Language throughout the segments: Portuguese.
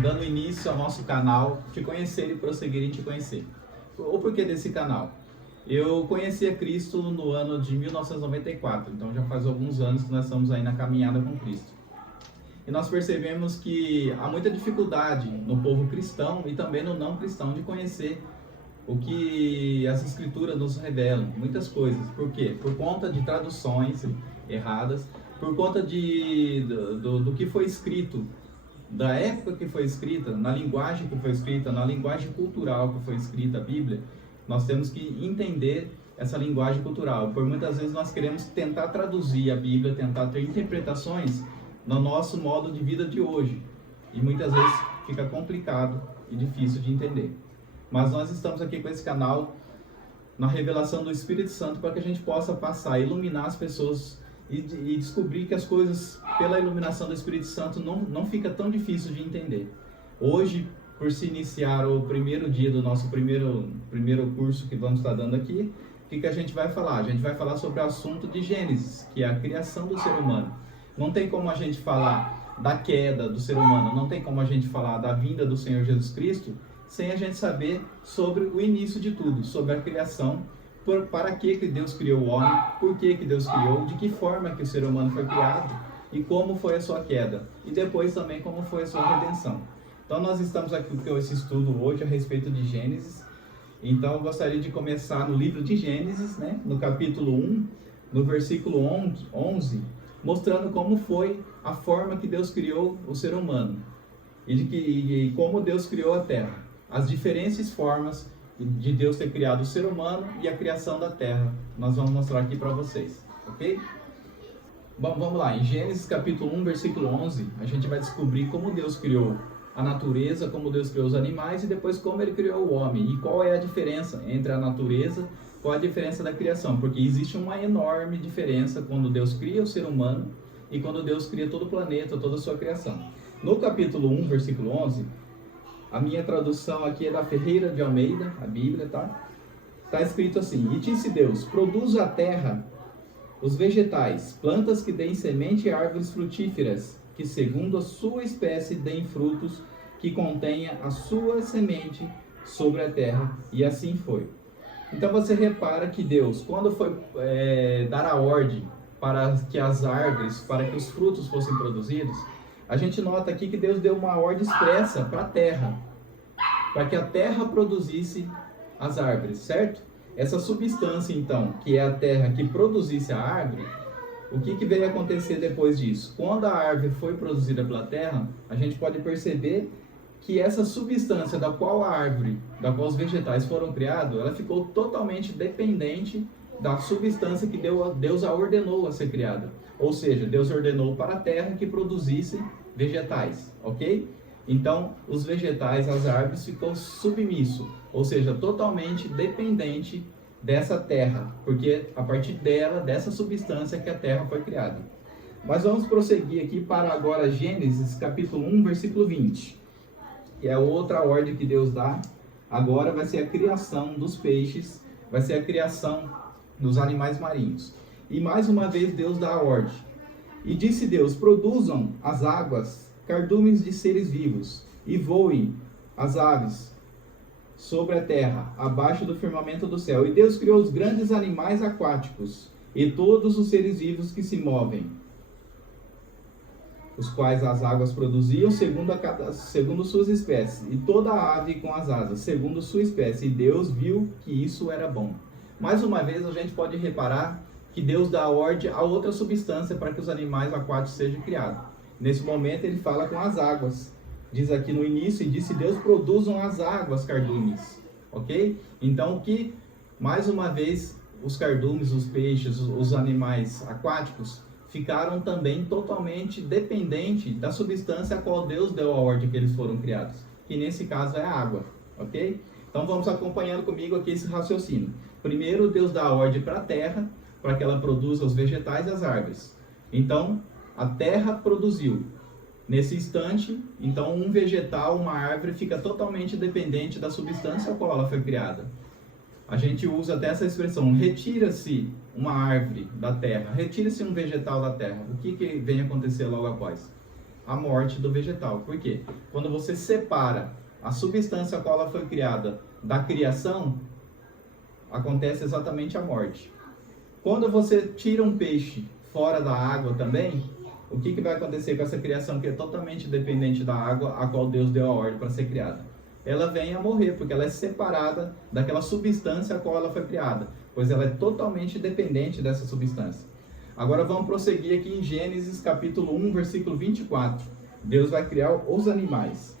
dando início ao nosso canal Te Conhecer e Prosseguir em Te Conhecer. O porquê desse canal? Eu conheci a Cristo no ano de 1994, então já faz alguns anos que nós estamos aí na caminhada com Cristo. E nós percebemos que há muita dificuldade no povo cristão e também no não cristão de conhecer o que as escrituras nos revelam, muitas coisas. Por quê? Por conta de traduções erradas, por conta do que foi escrito, da época que foi escrita, na linguagem que foi escrita, na linguagem cultural que foi escrita a Bíblia. Nós temos que entender essa linguagem cultural. Por muitas vezes nós queremos tentar traduzir a Bíblia, tentar ter interpretações no nosso modo de vida de hoje. E muitas vezes fica complicado e difícil de entender. Mas nós estamos aqui com esse canal na revelação do Espírito Santo para que a gente possa passar, iluminar as pessoas e descobrir que as coisas, pela iluminação do Espírito Santo, não fica tão difícil de entender. Hoje, por se iniciar o primeiro dia do nosso primeiro curso que vamos estar dando aqui, o que a gente vai falar? A gente vai falar sobre o assunto de Gênesis, que é a criação do ser humano. Não tem como a gente falar da queda do ser humano, não tem como a gente falar da vinda do Senhor Jesus Cristo, sem a gente saber sobre o início de tudo, sobre a criação, para que Deus criou o homem, por que Deus criou, de que forma que o ser humano foi criado e como foi a sua queda. E depois também como foi a sua redenção. Então nós estamos aqui com esse estudo hoje a respeito de Gênesis. Então eu gostaria de começar no livro de Gênesis, né, no capítulo 1, no versículo 11, mostrando como foi a forma que Deus criou o ser humano e como Deus criou a terra. As diferentes formas de Deus ter criado o ser humano e a criação da terra. Nós vamos mostrar aqui para vocês, ok? Bom, vamos lá. Em Gênesis capítulo 1, versículo 11, a gente vai descobrir como Deus criou a natureza, como Deus criou os animais e depois como Ele criou o homem. E qual é a diferença entre a natureza, qual é a diferença da criação? Porque existe uma enorme diferença quando Deus cria o ser humano e quando Deus cria todo o planeta, toda a sua criação. No capítulo 1, versículo 11, a minha tradução aqui é da Ferreira de Almeida, a Bíblia, tá? Está escrito assim: E disse Deus, produza a terra os vegetais, plantas que deem semente e árvores frutíferas, que segundo a sua espécie deem frutos, que contenha a sua semente sobre a terra. E assim foi. Então você repara que Deus, quando foi dar a ordem para que as árvores, para que os frutos fossem produzidos, a gente nota aqui que Deus deu uma ordem expressa para a terra, para que a terra produzisse as árvores, certo? Essa substância, então, que é a terra que produzisse a árvore, o que veio acontecer depois disso? Quando a árvore foi produzida pela terra, a gente pode perceber que essa substância da qual a árvore, da qual os vegetais foram criados, ela ficou totalmente dependente da substância que Deus a ordenou a ser criada. Ou seja, Deus ordenou para a terra que produzisse vegetais, ok? Então, os vegetais, as árvores, ficou submisso, ou seja, totalmente dependente dessa terra, porque a partir dela, dessa substância que a terra foi criada. Mas vamos prosseguir aqui para agora Gênesis capítulo 1, versículo 20, que é outra ordem que Deus dá. Agora vai ser a criação dos peixes, vai ser a criação dos animais marinhos. E mais uma vez Deus dá a ordem. E disse Deus, produzam as águas cardumes de seres vivos, e voem as aves sobre a terra, abaixo do firmamento do céu. E Deus criou os grandes animais aquáticos, e todos os seres vivos que se movem, os quais as águas produziam segundo suas espécies, e toda ave com as asas, segundo sua espécie. E Deus viu que isso era bom. Mais uma vez a gente pode reparar que Deus dá ordem a outra substância para que os animais aquáticos sejam criados. Nesse momento ele fala com as águas. Diz aqui no início, e disse Deus, produzam as águas cardumes. Ok? Então que, mais uma vez, os cardumes, os peixes, os animais aquáticos ficaram também totalmente dependentes da substância a qual Deus deu a ordem que eles foram criados. Que nesse caso é a água. Ok? Então vamos acompanhando comigo aqui esse raciocínio. Primeiro Deus dá a ordem para a terra, para que ela produza os vegetais e as árvores. Então, a terra produziu. Nesse instante, então um vegetal, uma árvore, fica totalmente dependente da substância a qual ela foi criada. A gente usa até essa expressão, retira-se uma árvore da terra, retira-se um vegetal da terra. O que vem acontecer logo após? a morte do vegetal. Por quê? Quando você separa a substância a qual ela foi criada da criação, acontece exatamente a morte. Quando você tira um peixe fora da água também, o que vai acontecer com essa criação que é totalmente dependente da água a qual Deus deu a ordem para ser criada? Ela vem a morrer, porque ela é separada daquela substância a qual ela foi criada, pois ela é totalmente dependente dessa substância. Agora vamos prosseguir aqui em Gênesis capítulo 1, versículo 24. Deus vai criar os animais.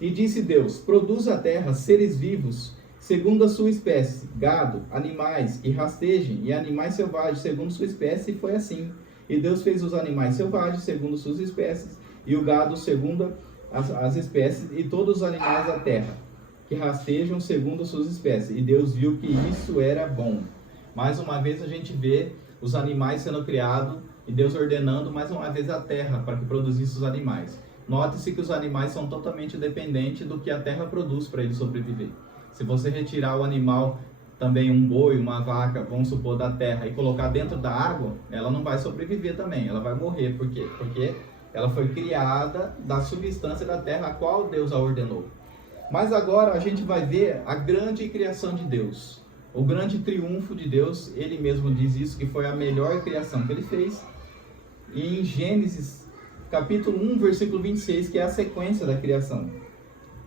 E disse Deus: produza a terra seres vivos, segundo a sua espécie, gado, animais que rastejem e animais selvagens, segundo sua espécie, e foi assim. E Deus fez os animais selvagens, segundo suas espécies, e o gado, segundo as espécies, e todos os animais da terra, que rastejam, segundo suas espécies. E Deus viu que isso era bom. Mais uma vez a gente vê os animais sendo criados, e Deus ordenando mais uma vez a terra para que produzisse os animais. Note-se que os animais são totalmente dependentes do que a terra produz para eles sobreviver. Se você retirar o animal, também um boi, uma vaca, vamos supor, da terra e colocar dentro da água, ela não vai sobreviver também, ela vai morrer. Por quê? Porque ela foi criada da substância da terra a qual Deus a ordenou. Mas agora a gente vai ver a grande criação de Deus, o grande triunfo de Deus. Ele mesmo diz isso, que foi a melhor criação que ele fez. E em Gênesis capítulo 1, versículo 26, que é a sequência da criação.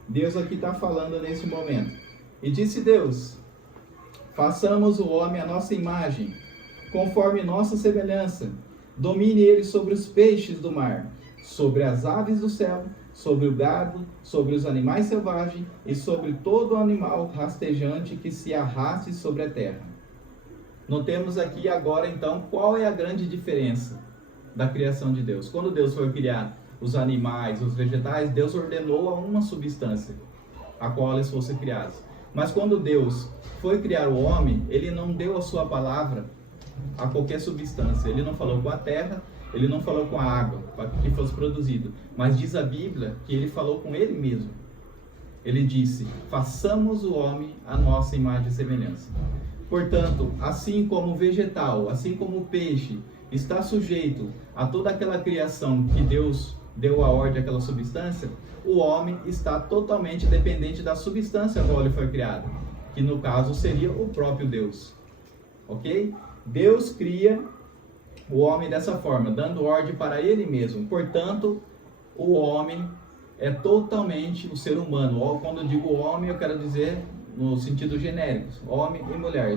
Deus aqui está falando nesse momento. E disse Deus: façamos o homem à nossa imagem, conforme nossa semelhança. Domine ele sobre os peixes do mar, sobre as aves do céu, sobre o gado, sobre os animais selvagens e sobre todo animal rastejante que se arraste sobre a terra. Notemos aqui agora então qual é a grande diferença da criação de Deus. Quando Deus foi criar os animais, os vegetais, Deus ordenou a uma substância a qual eles fossem criados. Mas quando Deus foi criar o homem, ele não deu a sua palavra a qualquer substância. Ele não falou com a terra, ele não falou com a água para que fosse produzido. Mas diz a Bíblia que ele falou com ele mesmo. Ele disse: façamos o homem à nossa imagem e semelhança. Portanto, assim como o vegetal, assim como o peixe está sujeito a toda aquela criação que Deus deu a ordem àquela substância, o homem está totalmente dependente da substância a qual ele foi criado, que no caso seria o próprio Deus. Ok? Deus cria o homem dessa forma, dando ordem para ele mesmo. Portanto, o homem é totalmente o ser humano. Quando eu digo homem, eu quero dizer no sentido genérico, homem e mulher.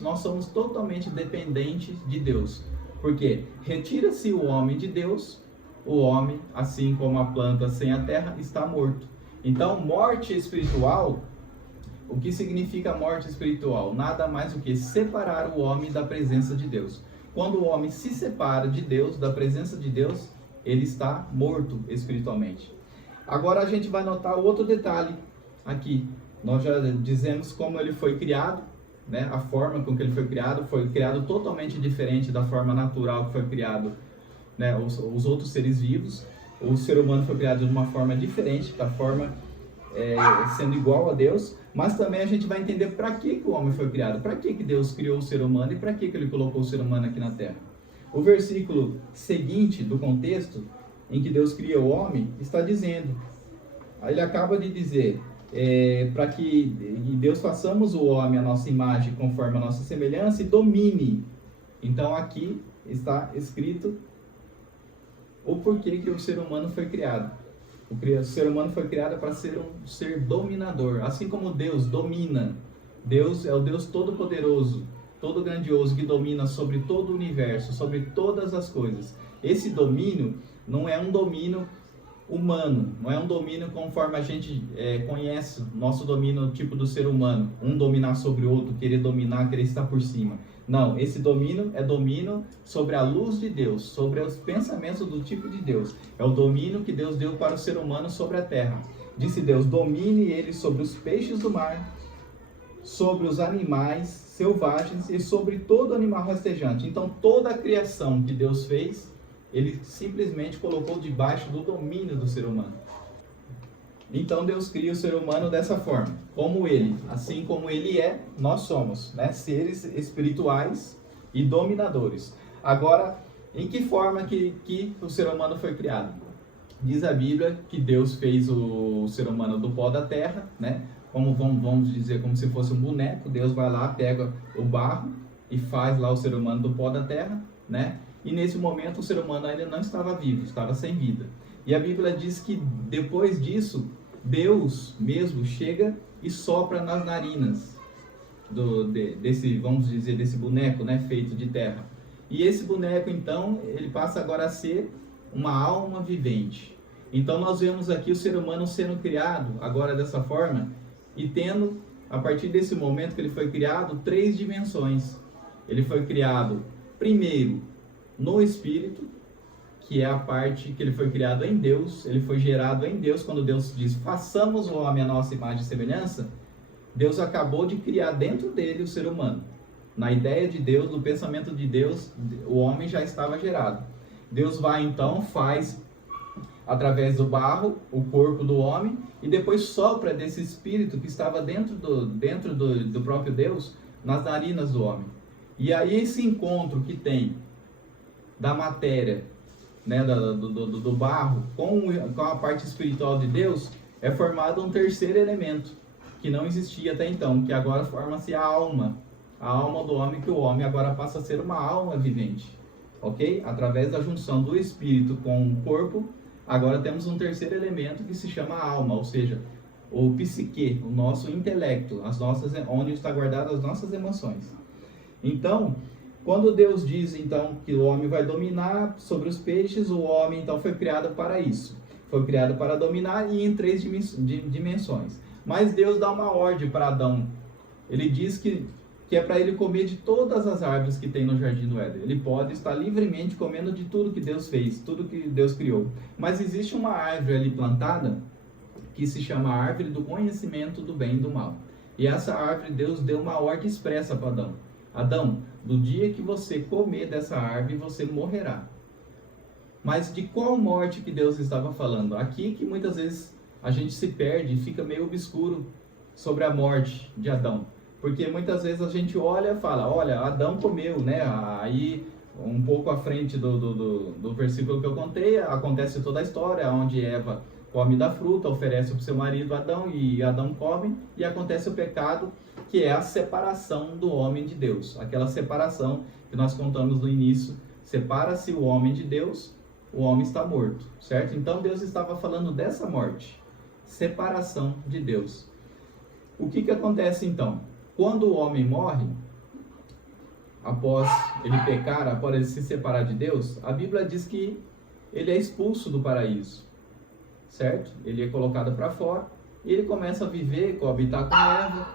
Nós somos totalmente dependentes de Deus. Porque retira-se o homem de Deus, o homem, assim como a planta sem a terra, está morto. Então, morte espiritual, o que significa morte espiritual? Nada mais do que separar o homem da presença de Deus. Quando o homem se separa de Deus, da presença de Deus, ele está morto espiritualmente. Agora a gente vai notar outro detalhe aqui. Nós já dizemos como ele foi criado, né? A forma com que ele foi criado totalmente diferente da forma natural que foi criado, né? Os outros seres vivos. O ser humano foi criado de uma forma diferente, da forma sendo igual a Deus. Mas também a gente vai entender para que o homem foi criado, para que Deus criou o ser humano e para que ele colocou o ser humano aqui na terra. O versículo seguinte do contexto em que Deus cria o homem está dizendo, ele acaba de dizer, para que Deus façamos o homem à nossa imagem, conforme a nossa semelhança, e domine. Então aqui está escrito o porquê que o ser humano foi criado. O ser humano foi criado para ser um ser dominador, assim como Deus domina. Deus é o Deus todo-poderoso, todo grandioso, que domina sobre todo o universo, sobre todas as coisas. Esse domínio não é um domínio humano, não é um domínio conforme a gente conhece, nosso domínio tipo do ser humano, um dominar sobre o outro, querer dominar, querer estar por cima. Não, esse domínio é domínio sobre a luz de Deus, sobre os pensamentos do tipo de Deus. É o domínio que Deus deu para o ser humano sobre a terra. Disse Deus: domine ele sobre os peixes do mar, sobre os animais selvagens e sobre todo animal rastejante. Então toda a criação que Deus fez, ele simplesmente colocou debaixo do domínio do ser humano. Então Deus cria o ser humano dessa forma, como ele, assim como ele é, nós somos, né? Seres espirituais e dominadores. Agora, Em que forma que o ser humano foi criado? Diz a Bíblia que Deus fez o ser humano do pó da terra, né? Como vamos dizer, como se fosse um boneco. Deus vai lá, pega o barro e faz lá o ser humano do pó da terra, né? E nesse momento o ser humano ainda não estava vivo, estava sem vida. E a Bíblia diz que depois disso, Deus mesmo chega e sopra nas narinas desse, vamos dizer, desse boneco, né, feito de terra. E esse boneco, então, ele passa agora a ser uma alma vivente. Então nós vemos aqui o ser humano sendo criado agora dessa forma e tendo, a partir desse momento que ele foi criado, 3 dimensões. Ele foi criado primeiro no Espírito, que é a parte que ele foi criado em Deus, ele foi gerado em Deus. Quando Deus diz, façamos o homem à nossa imagem e semelhança, Deus acabou de criar dentro dele o ser humano. Na ideia de Deus, no pensamento de Deus, o homem já estava gerado. Deus vai então, faz através do barro o corpo do homem e depois sopra desse espírito que estava dentro do próprio Deus nas narinas do homem. E aí esse encontro que tem da matéria, né, do barro com a parte espiritual de Deus, é formado um terceiro elemento que não existia até então, que agora forma-se a alma do homem, que o homem agora passa a ser uma alma vivente, ok? Através da junção do espírito com o corpo, agora temos um terceiro elemento que se chama alma, ou seja, o psique, o nosso intelecto, onde está guardado as nossas emoções. Então, quando Deus diz então que o homem vai dominar sobre os peixes, o homem então foi criado para isso. Foi criado para dominar e em 3 dimensões. Mas Deus dá uma ordem para Adão. Ele diz que é para ele comer de todas as árvores que tem no Jardim do Éden. Ele pode estar livremente comendo de tudo que Deus fez, tudo que Deus criou. Mas existe uma árvore ali plantada que se chama a árvore do conhecimento do bem e do mal. E essa árvore Deus deu uma ordem expressa para Adão. Adão, do dia que você comer dessa árvore, você morrerá. Mas de qual morte que Deus estava falando? Aqui que muitas vezes a gente se perde, fica meio obscuro sobre a morte de Adão. Porque muitas vezes a gente olha e fala, olha, Adão comeu, né? Aí, um pouco à frente do versículo que eu contei, acontece toda a história, onde Eva come da fruta, oferece para o seu marido Adão, e Adão come, e acontece o pecado, que é a separação do homem de Deus. Aquela separação que nós contamos no início, separa-se o homem de Deus, o homem está morto, certo? Então Deus estava falando dessa morte, separação de Deus. O que acontece então? Quando o homem morre, após ele pecar, após ele se separar de Deus, a Bíblia diz que ele é expulso do paraíso, certo? Ele é colocado para fora e ele começa a viver, coabitar com Eva,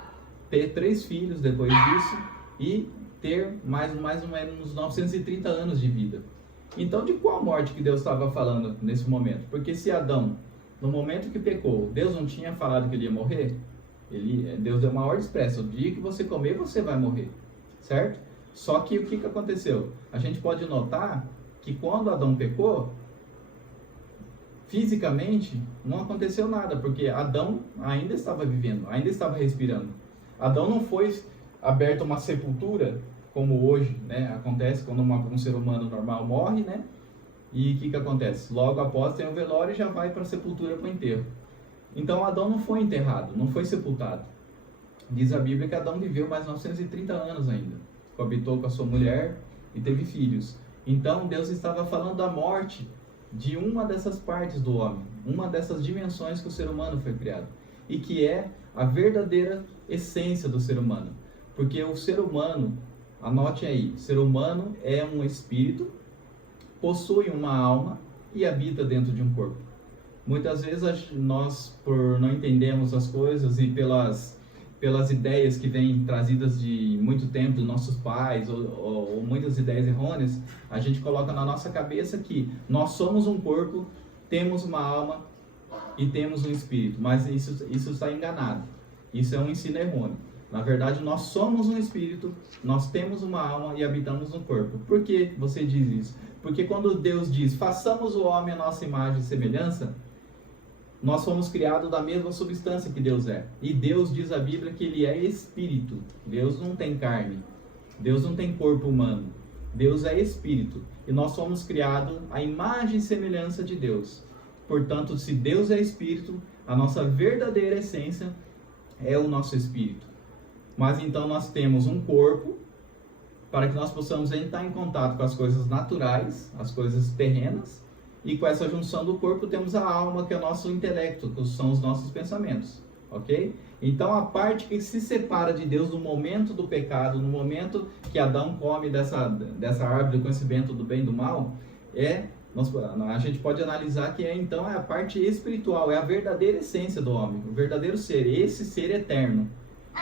ter 3 filhos depois disso e ter mais ou menos 930 anos de vida. Então, de qual morte que Deus estava falando nesse momento? Porque se Adão, no momento que pecou, Deus não tinha falado que ele ia morrer? Deus deu uma ordem expressa, o dia que você comer, você vai morrer, certo? Só que o que aconteceu? A gente pode notar que quando Adão pecou, fisicamente não aconteceu nada, porque Adão ainda estava vivendo, ainda estava respirando. Adão não foi aberto uma sepultura, como hoje, né? Acontece quando um ser humano normal morre, né? E o que acontece? Logo após tem o velório e já vai para a sepultura, para o enterro. Então Adão não foi enterrado, não foi sepultado. Diz a Bíblia que Adão viveu mais 930 anos ainda. Coabitou com a sua mulher e teve filhos. Então Deus estava falando da morte de uma dessas partes do homem, uma dessas dimensões que o ser humano foi criado. E que é a verdadeira essência do ser humano. Porque o ser humano, anote aí, o ser humano é um espírito, possui uma alma e habita dentro de um corpo. Muitas vezes nós, por não entendermos as coisas e pelas ideias que vêm trazidas de muito tempo dos nossos pais ou muitas ideias errôneas, a gente coloca na nossa cabeça que nós somos um corpo, temos uma alma e temos um espírito. Mas isso está enganado. Isso é um ensino errôneo. Na verdade, nós somos um espírito, nós temos uma alma e habitamos no corpo. Por que você diz isso? Porque quando Deus diz, façamos o homem à nossa imagem e semelhança, nós fomos criados da mesma substância que Deus é. E Deus diz a Bíblia que Ele é espírito. Deus não tem carne. Deus não tem corpo humano. Deus é espírito e nós somos criados à imagem e semelhança de Deus. Portanto, se Deus é espírito, a nossa verdadeira essência é o nosso espírito. Mas então nós temos um corpo para que nós possamos entrar em contato com as coisas naturais, as coisas terrenas, e com essa junção do corpo temos a alma, que é o nosso intelecto, que são os nossos pensamentos, ok? Então a parte que se separa de Deus no momento do pecado, no momento que Adão come dessa árvore do conhecimento do bem e do mal, a gente pode analisar que então é a parte espiritual, é a verdadeira essência do homem, o verdadeiro ser, esse ser eterno.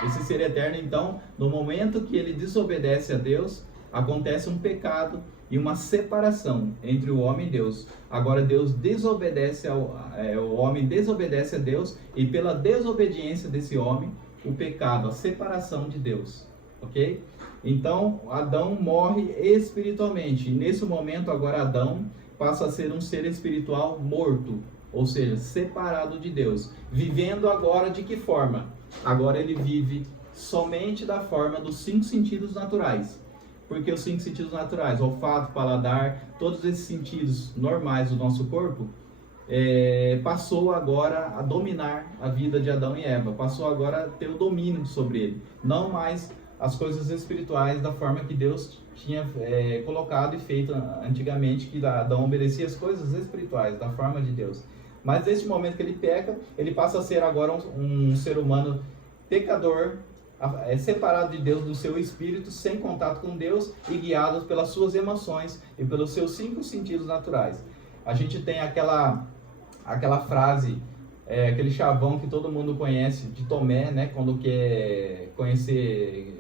Esse ser eterno, então, no momento que ele desobedece a Deus, acontece um pecado e uma separação entre o homem e Deus. Agora Deus desobedece o homem desobedece a Deus, e pela desobediência desse homem, o pecado, a separação de Deus, ok? Então, Adão morre espiritualmente, e nesse momento agora Adão passa a ser um ser espiritual morto, ou seja, separado de Deus, vivendo agora de que forma? Agora ele vive somente da forma dos 5 sentidos naturais. Porque os 5 sentidos naturais, olfato, paladar, todos esses sentidos normais do nosso corpo, passou agora a dominar a vida de Adão e Eva. Passou agora a ter o domínio sobre ele. Não mais as coisas espirituais da forma que Deus tinha colocado e feito antigamente, que Adão obedecia as coisas espirituais, da forma de Deus. Mas nesse momento que ele peca, ele passa a ser agora um ser humano pecador, separado de Deus, do seu espírito, sem contato com Deus e guiado pelas suas emoções e pelos seus 5 sentidos naturais. A gente tem aquela frase, aquele chavão que todo mundo conhece de Tomé, né, quando quer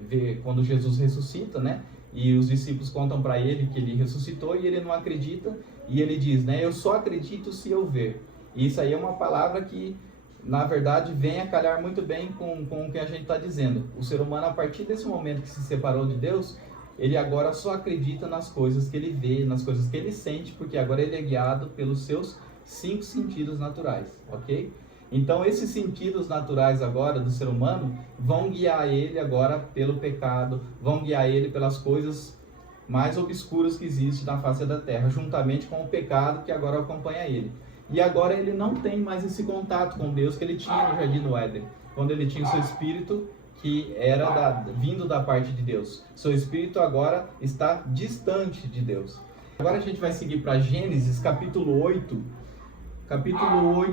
ver quando Jesus ressuscita, né, e os discípulos contam para ele que ele ressuscitou e ele não acredita, e ele diz, né, eu só acredito se eu ver. E isso aí é uma palavra que, na verdade, vem a calhar muito bem com o que a gente está dizendo. O ser humano, a partir desse momento que se separou de Deus, ele agora só acredita nas coisas que ele vê, nas coisas que ele sente, porque agora ele é guiado pelos seus 5 sentidos naturais, ok? Então, esses sentidos naturais agora do ser humano vão guiar ele agora pelo pecado, vão guiar ele pelas coisas mais obscuras que existem na face da terra, juntamente com o pecado que agora acompanha ele. E agora ele não tem mais esse contato com Deus que ele tinha no Jardim do Éden, quando ele tinha o seu espírito que era vindo da parte de Deus. Seu espírito agora está distante de Deus. Agora a gente vai seguir para Gênesis capítulo 8,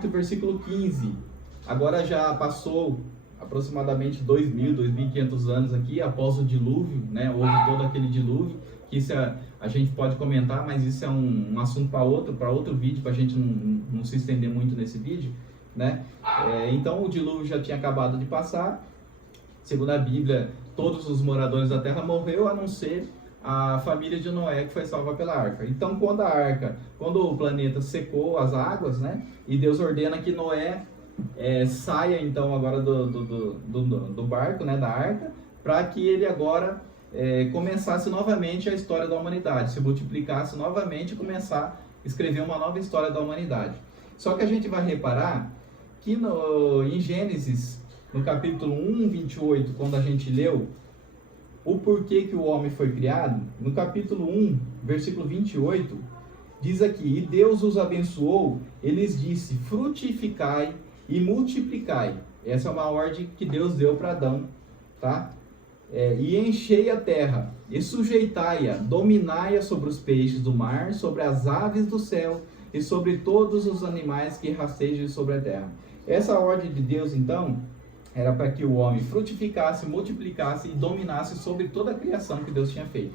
versículo 15. Agora já passou aproximadamente 2.500 anos aqui após o dilúvio, né? Houve todo aquele dilúvio. Isso a gente pode comentar, mas isso é um assunto para outro vídeo, para a gente não se estender muito nesse vídeo, né? Então o dilúvio já tinha acabado de passar. Segundo a Bíblia, todos os moradores da terra morreram, a não ser a família de Noé, que foi salva pela arca. Então quando o planeta secou as águas, né? E Deus ordena que Noé saia então agora do barco, né? Da arca, para que ele agora começasse novamente a história da humanidade, se multiplicasse novamente e começar a escrever uma nova história da humanidade. Só que a gente vai reparar que em Gênesis, no capítulo 1, 28, quando a gente leu o porquê que o homem foi criado, no capítulo 1, versículo 28, diz aqui, e Deus os abençoou, ele lhes disse, frutificai e multiplicai. Essa é uma ordem que Deus deu para Adão, tá? E enchei a terra, e sujeitai-a, dominai-a sobre os peixes do mar, sobre as aves do céu, e sobre todos os animais que rastejam sobre a terra. Essa ordem de Deus, então, era para que o homem frutificasse, multiplicasse e dominasse sobre toda a criação que Deus tinha feito.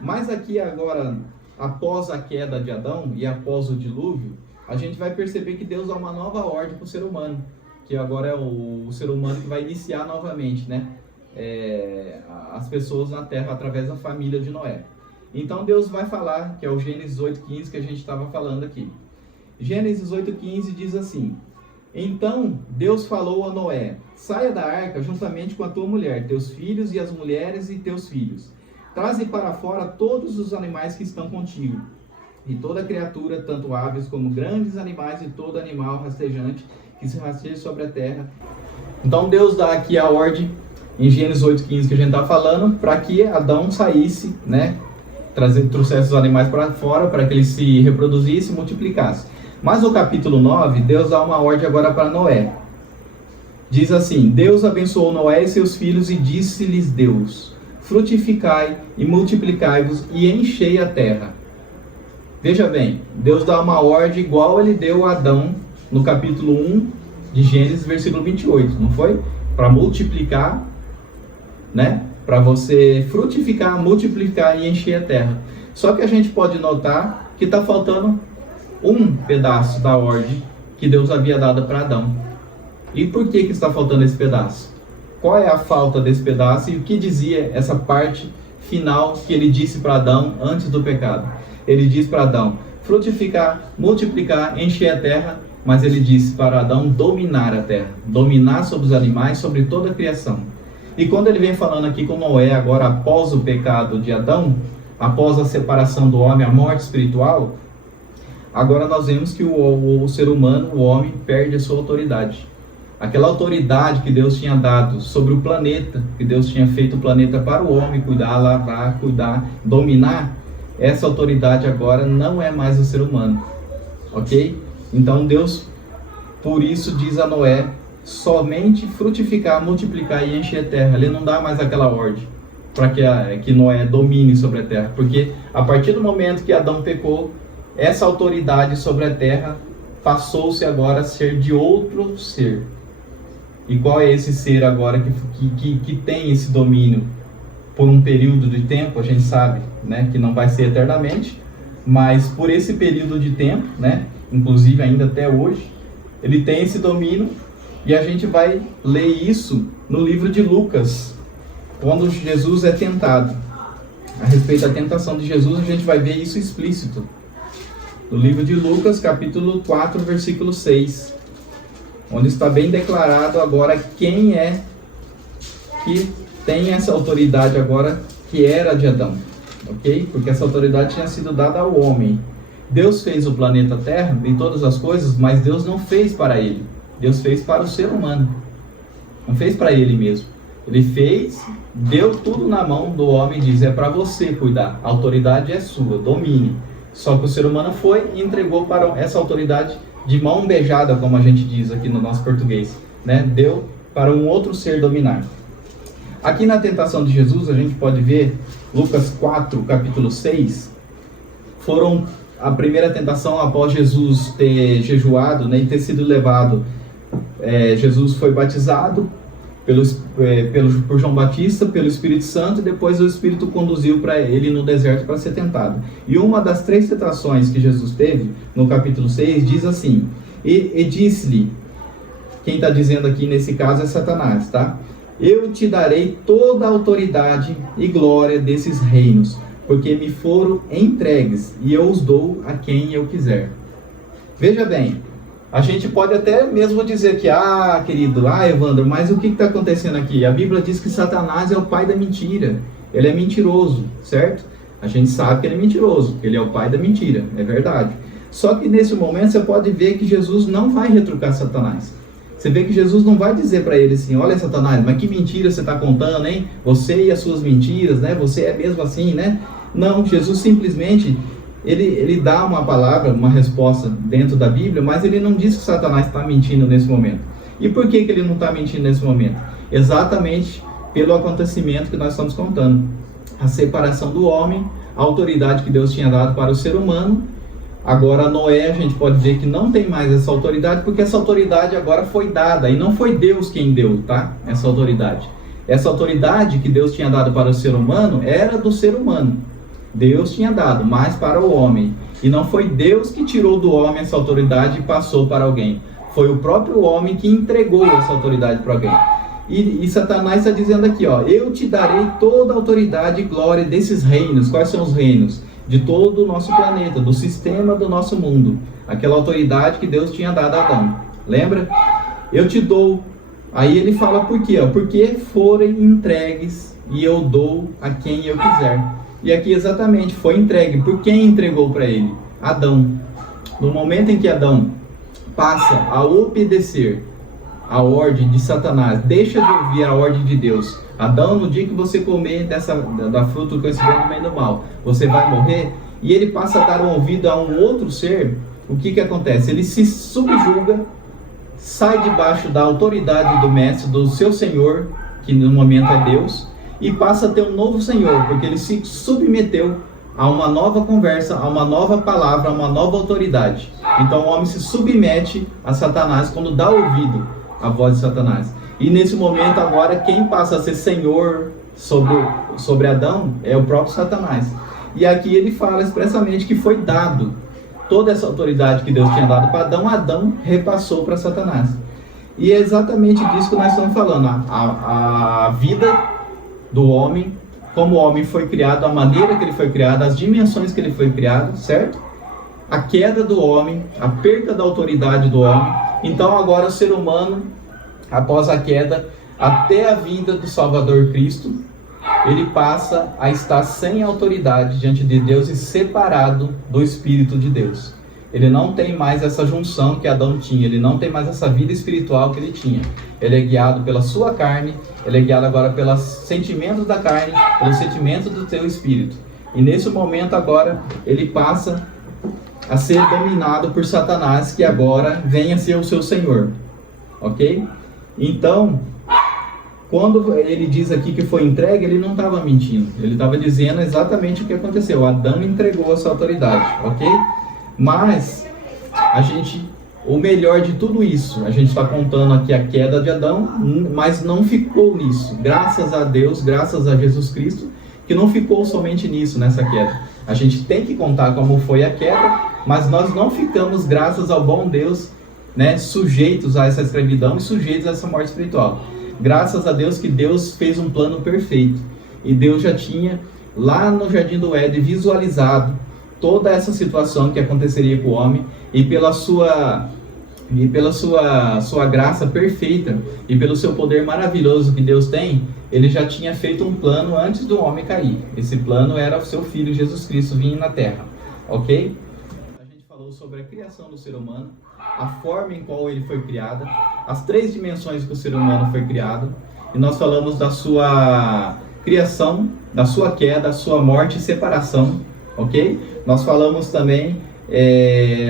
Mas aqui agora, após a queda de Adão e após o dilúvio, a gente vai perceber que Deus dá uma nova ordem para o ser humano, que agora é o ser humano que vai iniciar novamente, né? As pessoas na terra através da família de Noé. Então Deus vai falar, que é o Gênesis 8,15 que a gente estava falando aqui. Gênesis 8,15 diz assim, então Deus falou a Noé, saia da arca juntamente com a tua mulher, teus filhos e as mulheres e teus filhos. Traze para fora todos os animais que estão contigo, e toda criatura, tanto aves como grandes animais, e todo animal rastejante que se rasteja sobre a terra. Então Deus dá aqui a ordem em Gênesis 8,15 que a gente está falando, para que Adão saísse, né, trouxesse os animais para fora para que eles se reproduzissem e multiplicassem. Mas no capítulo 9, Deus dá uma ordem agora para Noé. Diz assim: Deus abençoou Noé e seus filhos e disse-lhes Deus: frutificai e multiplicai-vos e enchei a terra. Veja bem, Deus dá uma ordem igual ele deu a Adão no capítulo 1 de Gênesis, versículo 28, não foi? Para multiplicar, né? Para você frutificar, multiplicar e encher a terra. Só que a gente pode notar que está faltando um pedaço da ordem que Deus havia dado para Adão. E por que está faltando esse pedaço? Qual é a falta desse pedaço e o que dizia essa parte final que ele disse para Adão antes do pecado? Ele disse para Adão frutificar, multiplicar, encher a terra, mas ele disse para Adão dominar a terra, dominar sobre os animais, sobre toda a criação. E quando ele vem falando aqui com Noé, agora após o pecado de Adão, após a separação do homem, a morte espiritual, agora nós vemos que o ser humano, o homem, perde a sua autoridade. Aquela autoridade que Deus tinha dado sobre o planeta, que Deus tinha feito o planeta para o homem cuidar, lavar, cuidar, dominar, essa autoridade agora não é mais o ser humano, ok? Então Deus, por isso diz a Noé, somente frutificar, multiplicar e encher a terra. Ele não dá mais aquela ordem para que Noé domine sobre a terra, porque a partir do momento que Adão pecou, essa autoridade sobre a terra passou-se agora a ser de outro ser. E qual é esse ser agora que tem esse domínio por um período de tempo? A gente sabe, né, que não vai ser eternamente, mas por esse período de tempo, né, inclusive ainda até hoje, ele tem esse domínio. E a gente vai ler isso no livro de Lucas, quando Jesus é tentado. A respeito da tentação de Jesus, a gente vai ver isso explícito. No livro de Lucas, capítulo 4, versículo 6. Onde está bem declarado agora quem é que tem essa autoridade agora que era de Adão, ok? Porque essa autoridade tinha sido dada ao homem. Deus fez o planeta Terra e todas as coisas, mas Deus não fez para ele. Deus fez para o ser humano. Não fez para ele mesmo. Ele fez, deu tudo na mão do homem e diz, é para você cuidar. A autoridade é sua, domine. Só que o ser humano foi e entregou para essa autoridade de mão beijada, como a gente diz aqui no nosso português, né? Deu para um outro ser dominar. Aqui na tentação de Jesus, a gente pode ver, Lucas 4, capítulo 6, foram a primeira tentação após Jesus ter jejuado, né, e ter sido levado. Jesus foi batizado por João Batista, pelo Espírito Santo, e depois o Espírito conduziu para ele no deserto para ser tentado. E uma das 3 tentações que Jesus teve, no capítulo 6, diz assim, e disse-lhe, quem está dizendo aqui nesse caso é Satanás, tá? Eu te darei toda a autoridade e glória desses reinos, porque me foram entregues, e eu os dou a quem eu quiser. Veja bem, a gente pode até mesmo dizer que, querido, Evandro, mas o que está acontecendo aqui? A Bíblia diz que Satanás é o pai da mentira. Ele é mentiroso, certo? A gente sabe que ele é mentiroso, ele é o pai da mentira, é verdade. Só que nesse momento você pode ver que Jesus não vai retrucar Satanás. Você vê que Jesus não vai dizer para ele assim, olha Satanás, mas que mentira você está contando, hein? Você e as suas mentiras, né? Você é mesmo assim, né? Não, Jesus simplesmente... Ele dá uma palavra, uma resposta dentro da Bíblia, mas ele não diz que Satanás está mentindo nesse momento. E por que ele não está mentindo nesse momento? Exatamente pelo acontecimento que nós estamos contando. A separação do homem, a autoridade que Deus tinha dado para o ser humano. Agora Noé, a gente pode ver que não tem mais essa autoridade, porque essa autoridade agora foi dada, e não foi Deus quem deu, tá? Essa autoridade. Essa autoridade que Deus tinha dado para o ser humano, era do ser humano. Deus tinha dado, mas para o homem. E não foi Deus que tirou do homem essa autoridade e passou para alguém. Foi o próprio homem que entregou essa autoridade para alguém. E Satanás está dizendo aqui, eu te darei toda a autoridade e glória desses reinos. Quais são os reinos? De todo o nosso planeta, do sistema do nosso mundo. Aquela autoridade que Deus tinha dado a Adão. Lembra? Eu te dou. Aí ele fala por quê? Porque forem entregues e eu dou a quem eu quiser. E aqui exatamente, foi entregue. Por quem entregou para ele? Adão. No momento em que Adão passa a obedecer a ordem de Satanás, deixa de ouvir a ordem de Deus. Adão, no dia que você comer da fruta do conhecimento do bem e do mal, você vai morrer. E ele passa a dar um ouvido a um outro ser. O que acontece? Ele se subjuga, sai debaixo da autoridade do mestre, do seu senhor, que no momento é Deus, e passa a ter um novo senhor, porque ele se submeteu a uma nova conversa, a uma nova palavra, a uma nova autoridade. Então o homem se submete a Satanás quando dá ouvido à voz de Satanás. E nesse momento agora quem passa a ser senhor sobre Adão é o próprio Satanás. E aqui ele fala expressamente que foi dado toda essa autoridade que Deus tinha dado para Adão, Adão repassou para Satanás. E é exatamente disso que nós estamos falando. A vida do homem, como o homem foi criado, a maneira que ele foi criado, as dimensões que ele foi criado, certo? A queda do homem, a perda da autoridade do homem. Então agora o ser humano, após a queda, até a vinda do Salvador Cristo, ele passa a estar sem autoridade diante de Deus e separado do Espírito de Deus. Ele não tem mais essa junção que Adão tinha, ele não tem mais essa vida espiritual que ele tinha. Ele é guiado pela sua carne, ele é guiado agora pelos sentimentos da carne, pelos sentimentos do teu espírito. E nesse momento agora, ele passa a ser dominado por Satanás, que agora vem a ser o seu senhor. Ok? Então, quando ele diz aqui que foi entregue, ele não estava mentindo. Ele estava dizendo exatamente o que aconteceu. Adão entregou a sua autoridade, ok? Mas, o melhor de tudo isso, a gente está contando aqui a queda de Adão, mas não ficou nisso. Graças a Deus, graças a Jesus Cristo, que não ficou somente nisso, nessa queda. A gente tem que contar como foi a queda, mas nós não ficamos, graças ao bom Deus, né, sujeitos a essa escravidão e sujeitos a essa morte espiritual. Graças a Deus que Deus fez um plano perfeito. E Deus já tinha, lá no Jardim do Éden, visualizado toda essa situação que aconteceria com o homem, e pela sua graça perfeita e pelo seu poder maravilhoso que Deus tem, ele já tinha feito um plano antes do homem cair. Esse plano era o seu Filho Jesus Cristo vir na Terra, ok? A gente falou sobre a criação do ser humano, a forma em qual ele foi criado, as 3 dimensões que o ser humano foi criado, e nós falamos da sua criação, da sua queda, da sua morte e separação, ok? Nós falamos também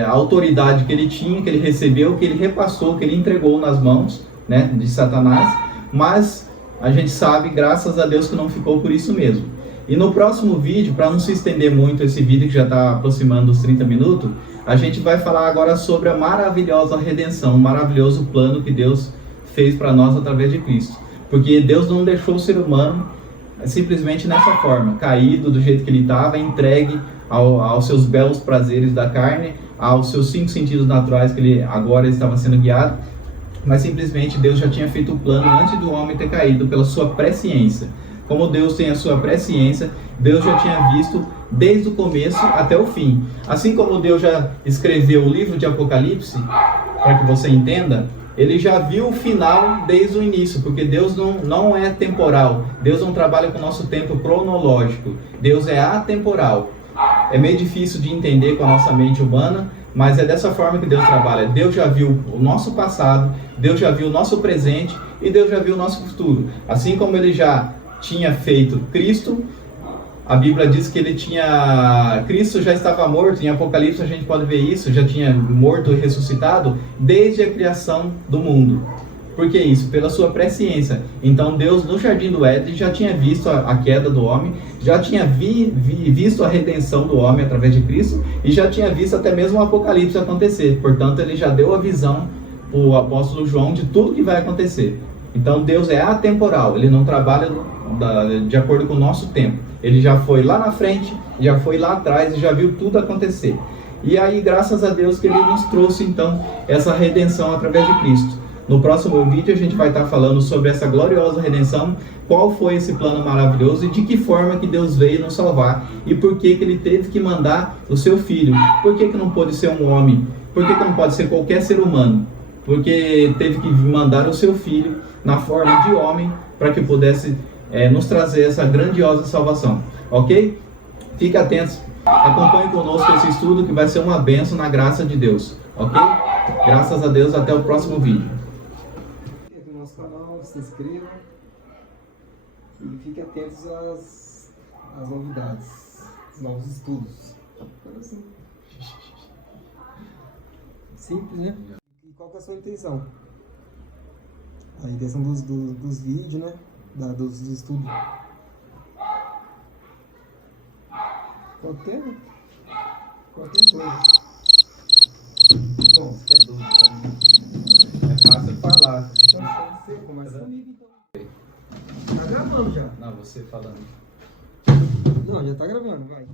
a autoridade que ele tinha, que ele recebeu, que ele repassou, que ele entregou nas mãos, né, de Satanás, mas a gente sabe, graças a Deus, que não ficou por isso mesmo. E no próximo vídeo, para não se estender muito esse vídeo que já está aproximando dos 30 minutos, a gente vai falar agora sobre a maravilhosa redenção, o maravilhoso plano que Deus fez para nós através de Cristo. Porque Deus não deixou o ser humano simplesmente nessa forma, caído do jeito que ele estava, entregue aos seus belos prazeres da carne, aos seus 5 sentidos naturais que ele agora estava sendo guiado, mas simplesmente Deus já tinha feito o plano antes do homem ter caído pela sua presciência. Como Deus tem a sua presciência, Deus já tinha visto desde o começo até o fim. Assim como Deus já escreveu o livro de Apocalipse, para que você entenda, ele já viu o final desde o início, porque Deus não é temporal. Deus não trabalha com o nosso tempo cronológico. Deus é atemporal. É meio difícil de entender com a nossa mente humana, mas é dessa forma que Deus trabalha. Deus já viu o nosso passado, Deus já viu o nosso presente e Deus já viu o nosso futuro. Assim como ele já tinha feito Cristo, a Bíblia diz que Cristo já estava morto, em Apocalipse a gente pode ver isso, já tinha morto e ressuscitado desde a criação do mundo. Por que isso? Pela sua presciência. Então Deus no Jardim do Éden já tinha visto a queda do homem, já tinha visto a redenção do homem através de Cristo e já tinha visto até mesmo o Apocalipse acontecer. Portanto, ele já deu a visão para o apóstolo João de tudo que vai acontecer. Então Deus é atemporal, ele não trabalha de acordo com o nosso tempo. Ele já foi lá na frente, já foi lá atrás e já viu tudo acontecer. E aí, graças a Deus que ele nos trouxe então essa redenção através de Cristo. No próximo vídeo a gente vai estar falando sobre essa gloriosa redenção, qual foi esse plano maravilhoso e de que forma que Deus veio nos salvar e por que ele teve que mandar o seu Filho. Por que não pode ser um homem? Por que não pode ser qualquer ser humano? Porque teve que mandar o seu Filho na forma de homem para que pudesse nos trazer essa grandiosa salvação, ok? Fique atentos, acompanhe conosco esse estudo que vai ser uma bênção na graça de Deus, ok? Graças a Deus, até o próximo vídeo. se inscrevam e fiquem atentos às novidades, aos novos estudos. Então, assim, simples, né? E qual que é a sua intenção? A intenção dos vídeos, né? Dos estudos. Qualquer coisa. Bom, você é dúvida, né? É fácil falar. Você começa comigo então. Tá gravando já. Não, você falando. Não, já tá gravando, vai.